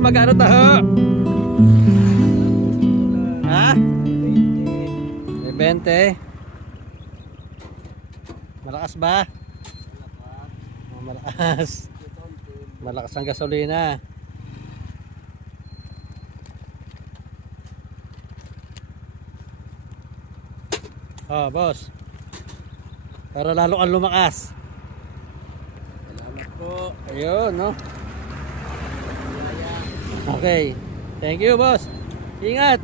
magkano taho? Ha? 20. Malakas ba? Oh, malakas. Malakas ang gasolina. Oh, boss. Para lalo kang lumakas. Salamat po. Ayun, no? Okay. Thank you, boss. Ingat.